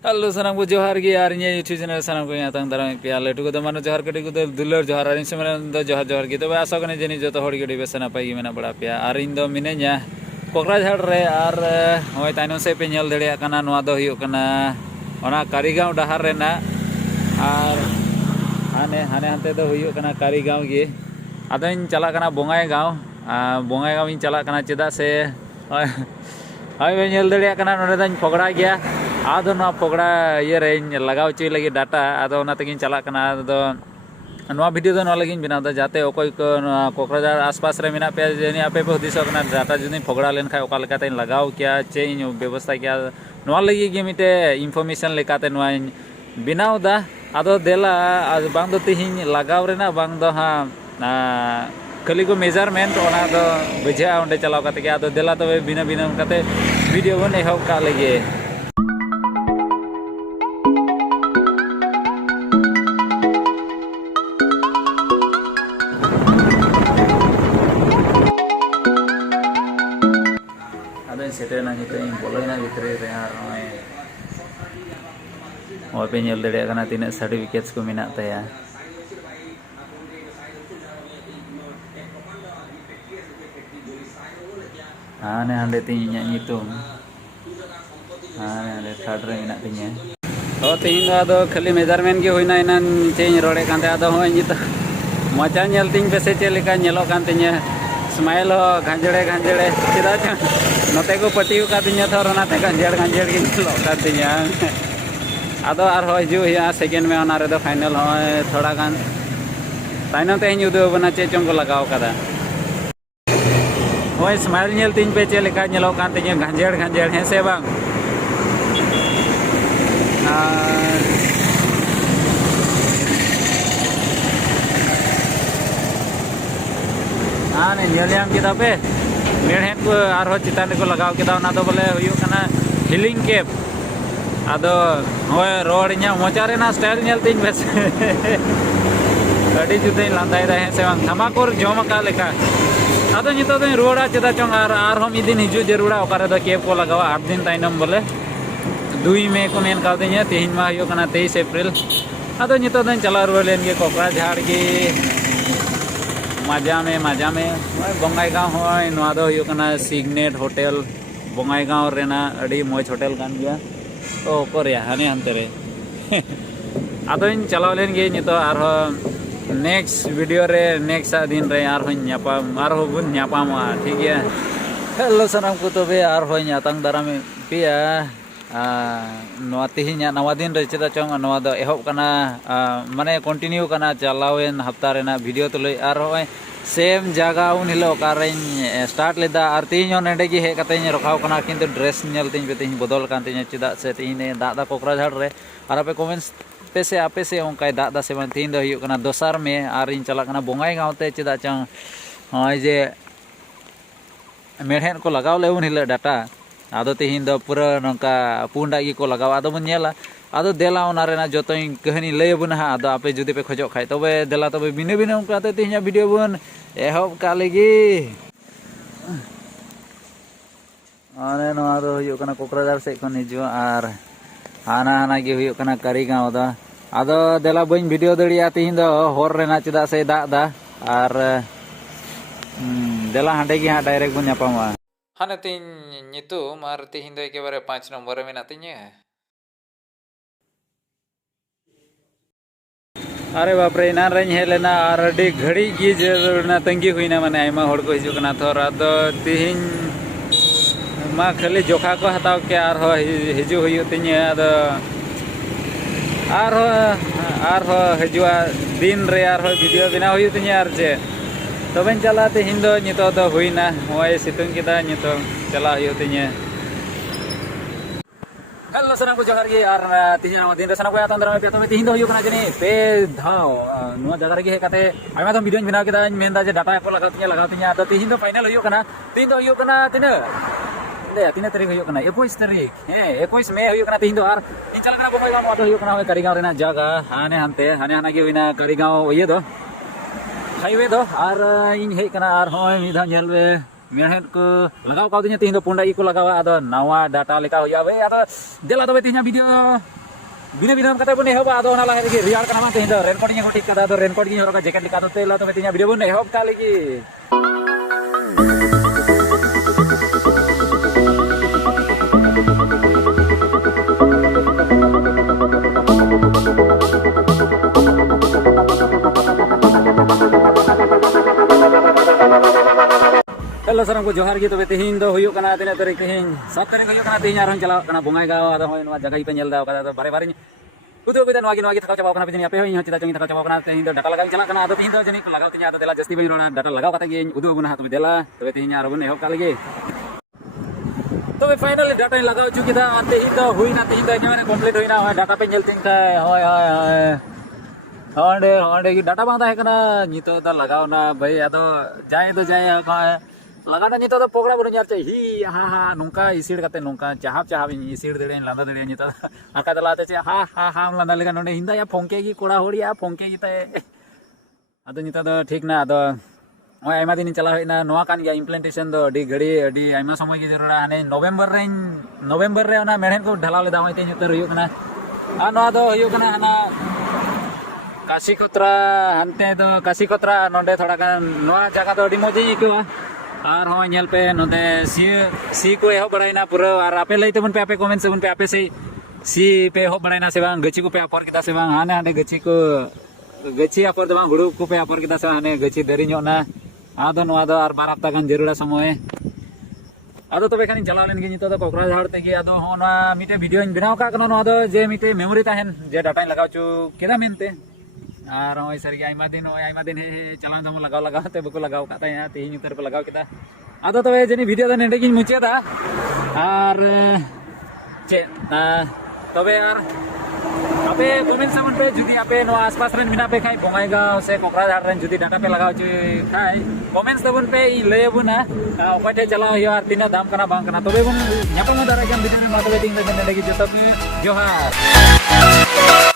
Halo sanam ko johar gi ar nya YouTube channel sanam ko yatang daram pya letu ko mano johar kati ko dular johar arin semen do johar johar gitu ba asa kone jeni joto hor gi besana pai gi mena bada pya arin do minenya Kokrajhar re ar hoy taino se pe nyel dere kana noa do huyuk kana ona Karigaon dahar rena ar hane hante do huyuk kana Karigaon gi adoin chalak kana Bongaigaon in chalak kana cheda se hoy be nyel dere kana nore dañ pogda gya ado na pogda ye re lagaw chui lagi data ado na tegin chalak kana ado नवा video दो नवा लगिन बिना जाते ओकोय को कोकराझार आसपास रे मिना पे जेनी आपे पे दिसो कना डाटा जुनी फगड़ा लेन खाय ओका लेकाते लगाव क्या चे व्यवस्था क्या नवा लगी गे मिटे इनफॉरमेशन लेकाते नवा बिनाव दा आदो देला बांग दो तिहिन लगाव रेना बांग दो हा खाली को मेजरमेंट ओना दो बुझा ओंडे चलाव काते के आदो देला तबे बिना बिना काते वीडियो बन एहब का लगे सेटे ना निते बोलना भितरे रे आर ओय पे नेल दड़े कना तिना सर्टिफिकेट्स को मेना तया हाने हांडे तिnya nyutum हाने थर्ड रे मेना तिnya तो तिन आदो खाली मेजरमेंट के होइना इना चेंज रोडे कांते आदो होय नित मचा नेल तिन पे से चेलेका नेलो कान तिnya स्माइल हो गांजड़े गांजड़े चिदा नते को पटियो का तिnya थोर नाते गांजड़ गांजड़ के लो का तिnya आदो आर हो हिजु या सेकेंड में ओना रे दो फाइनल हो थोड़ा गान ताइनो ते युदो बना चे चोंग को लगाव कदा होय स्माइल नेल तिन पे चे लेका नेलो कान तिnya गांजड़ गांजड़ है से बांग आने नेलियाम किदा पे मेढ़ेन को आरो चितान को लगाव किदा ना दो बोले हुयु कना हिलिंग कैप आदो होय रोड nya मोचारे ना स्टाइल नेल तिन बेस गाड़ी जुदे लांदाय दा है से बांग थमाकोर जम का लेका आदो नितो दे रोडा चिदा चोंग आर हम इदिन हिजु जरूरा ओकारे दो कैप को लगावा 8 दिन ताइनम बोले 2 मई को मेन का दे냐 तेहिन मा हुयु कना 23 अप्रैल आदो नितो दे चला रोलेन के कोकराझार की मजा में बंगाईगांव होय नवा दो हुयु कना सिग्नेट होटल बंगाईगांव रेना अड़ी मौज होटल कान गया तो ओकर हाने हंते रे आदोइन चलाव लेन गे नितो आरो नेक्स्ट वीडियो रे नेक्स्ट दिन रे आरो न्यापाम आरो बुन न्यापाम ठीक है हेलो सनम को तबे आरो न्यातांग दाराम पिया नवा तिहिnya नवा दिन रे चेदा चोंग नवा दो एहब कना माने कंटिन्यू कना चलावेन हफ्ता रेना वीडियो तुले आर होय सेम जगह उन हिलो कारेन स्टार्ट लेदा आर तिहिन नेडे गी हे कतेन रखाव कना किंतु ड्रेस नेल तिन पे तिन बदल कान तिन चेदा से तिन दादा कोकराझार रे आर पे कमेंट्स पे से आपे से ओंकाय दादा से मन तिन दो हुयु कना दोसार में आर इन चला कना बोंगाईगांव ते चेदा चोंग होय जे मेढ़ेन को लगाव ले उन हिलो डाटा आदो तिहिन दो पूरा नंका पुंडा गी को लगाव आदो बन नेला आदो देला ओना रेना जतो कहानी लय बुना आदो आपे जुदि पे खोजो खाय तबे देला तबे बिने बिने उनका ते तिहिया वीडियो बन एहब का लगी आने नवा दो हुयु कना कोकराझार से कोन हिजु आर हाना हाना गी हुयु कना कारीगांव दा आदो देला बइन वीडियो दड़िया तिहिन दो होर रेना चिदा से दा आर देला हांडे गी हा डायरेक्ट बन न्यापामा हाने तिन nyutum ar tihin do ekebare 5 nomor मेना तिnya अरे बाप रे इनान रही हेलेना और अड़ी घड़ी की जरूरना तंगी हुई ना माने आयमा होड़ को हिजु कना थोर आदो तिहिन मा खाली जोखा को हताव के आर हो हिजु हुयु तिnya आदो आर हो हिजुआ दिन रे आर हो वीडियो बिना हुयु तिnya आर जे तबेन चला तिहिन दो नितो दो हुइना होय सितुंग किदा नितो चला हुयु तिnya हेलो सनम को जगह गे यार तिहिन दिन रे सनम को यातन दरा पे तिहिन दो हुयु कना जनी पे धाव नुवा जगह गे हे काते आयमा तो वीडियो बिना किदा मेनदा जे डाटा को लगाव तिnya तो तिहिन दो फाइनल हुयु कना तिहिन दो हुयु कना तिना ले तिना तारीख हुयु कना 21 तारीख हे 21 मई हुयु कना तिहिन दो आर इन चल कना बोंगाईगांव मातो हुयु कना कारीगांव रेना जगह हाने हाना गे हुइना कारीगांव ये दो हाईवे दो और इन हे कना और होय मिधा नेलवे मेहनत को लगाव kau tinya tihin do punda iku lagawa ado nawa data leka hoya be ado dela tobe tinya video bina bina kata bun ehob ado ona lagi real kana man tihin do recording ko tik kada ado recording gi horoka jacket leka to tela tobe tinya video bun ehob kali gi Halo sarang ko johar gitu betihin do huyuk kana tina tarik tihin 7 tarik huyuk kana tihin aron chala kana bungai gaw ada hoy no jaga ipe nyel daw kada bare bare kudu bitan wagi thakau chabaw kana bitin ape hoy cita chongi thakau chabaw kana tihin do data lagaw chala kana ado tihin do jeni lagaw tinya ado dela jasti bai rona data lagaw kata gi udu guna hatu dela tobe tihin aro bun ehok kali gi tobe finally data lagaw chu kita tihin do hui na tihin do nyamane complete hoina hoy data pe nyel ting kai hoy honde gi data bang tahe kana nito da lagaw na bhai ado jae ka लगाना नितो तो पोगड़ा बड़ो यार हि हा हा नुका इसिड कते नुका चाहब इसिड देड़े लांदा देड़े नितो आका दलाते चे हा हा हा लांदा लेगा नोंडे हिंदा या फोंके की कोड़ा होड़िया फोंके गिते अदो नितो दो ठीक ना अदो ओय आइमा दिन चला होइना नोआ कान गया इम्प्लीमेंटेशन दो अडी घड़ी अडी आइमा समय की जरूरत हाने नवंबर रे ओना मेहनत को ढलाव लेदा होइते नितो हुयो कना आ नोआ दो हुयो कना हाना काशीकोत्रा हनते दो काशीकोत्रा नोंडे थोड़ा कान नोआ जगह दो अडी मोजी इको और हो नेल पे नोंदे सी को एहो बड़ाइना पूरा और आपे लइते बन पे आपे कमेंट से बन पे आपे से सी पे हो बड़ाइना से बांग गची को पे अपर किता से बांग हाने हाने गची अपर दो बांग हुड़ु को पे अपर किता से हाने गची दरी न्योना आदो नोआ दो और 12 हफ्ता गान जरूरा समय आदो तबे खानी चलाव लेन गे नितो दो कोकराझाड़ ते गे आदो हो ना मिटे वीडियो इन बनाव का कनो नोआ दो जे मिटे मेमोरी ताहेन जे डाटा लगाव चु केदा मेनते और होय सर आइमा दिन हे चला दम लगाव ते बको लगाव काता या तेही उतर पे लगाव केदा आदो तबे जनी वीडियो दा नेडे गिन मुचेदा और चे तबे यार आपे कमेंट से पे जुदी आपे नो आसपास रेन मिना पे खाई बोंगाईगांव से कोकराझाड़ रेन जुदी डाटा पे लगाव चे खाई कमेंट्स तबन पे लय बुना ओकटे चलाव यार तीना दाम कना बांग कना तबे बुन न्यापम दारा गन वीडियो में तबे दिन नेडे gi जतो जोहार